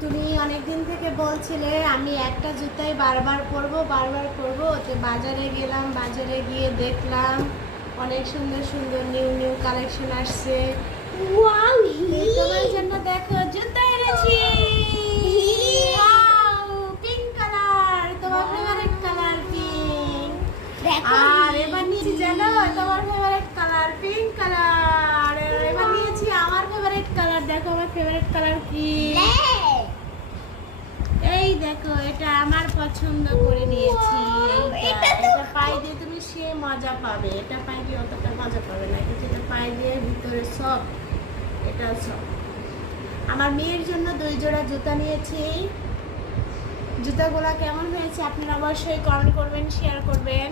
তুমি অনেকদিন থেকে বলছিলে আমি একটা জুতাই বারবার পরবো তো বাজারে গেলাম, বাজারে গিয়ে দেখলাম অনেক সুন্দর সুন্দর নিউ নিউ কালেকশন আসছে। ওয়াও, তোমার জন্য দেখো জুতা এনেছি। পিঙ্ক কালার, তোমার ফেভারিট কালার পিঙ্ক। দেখো আর এবার নিয়েছি জানো তোমার ফেভারিট কালার পিঙ্ক কালার। এবার নিয়েছি আমার ফেভারিট কালার। দেখো আমার ফেভারিট কালার কি? এই দেখো এটা আমার পছন্দ করে নিয়েছি। এটা পায়ে দিয়ে তুমি সে মজা পাবে। এটা পায়ে দিয়ে অতটা মজা পাবে না, কিন্তু এটা পায়ে দিয়ে ভিতরে সব, এটা সব। আমার মেয়ের জন্য 2 জোড়া জুতা নিয়েছি। জুতাগুলো কেমন হয়েছে আপনারা অবশ্যই কমেন্ট করবেন, শেয়ার করবেন।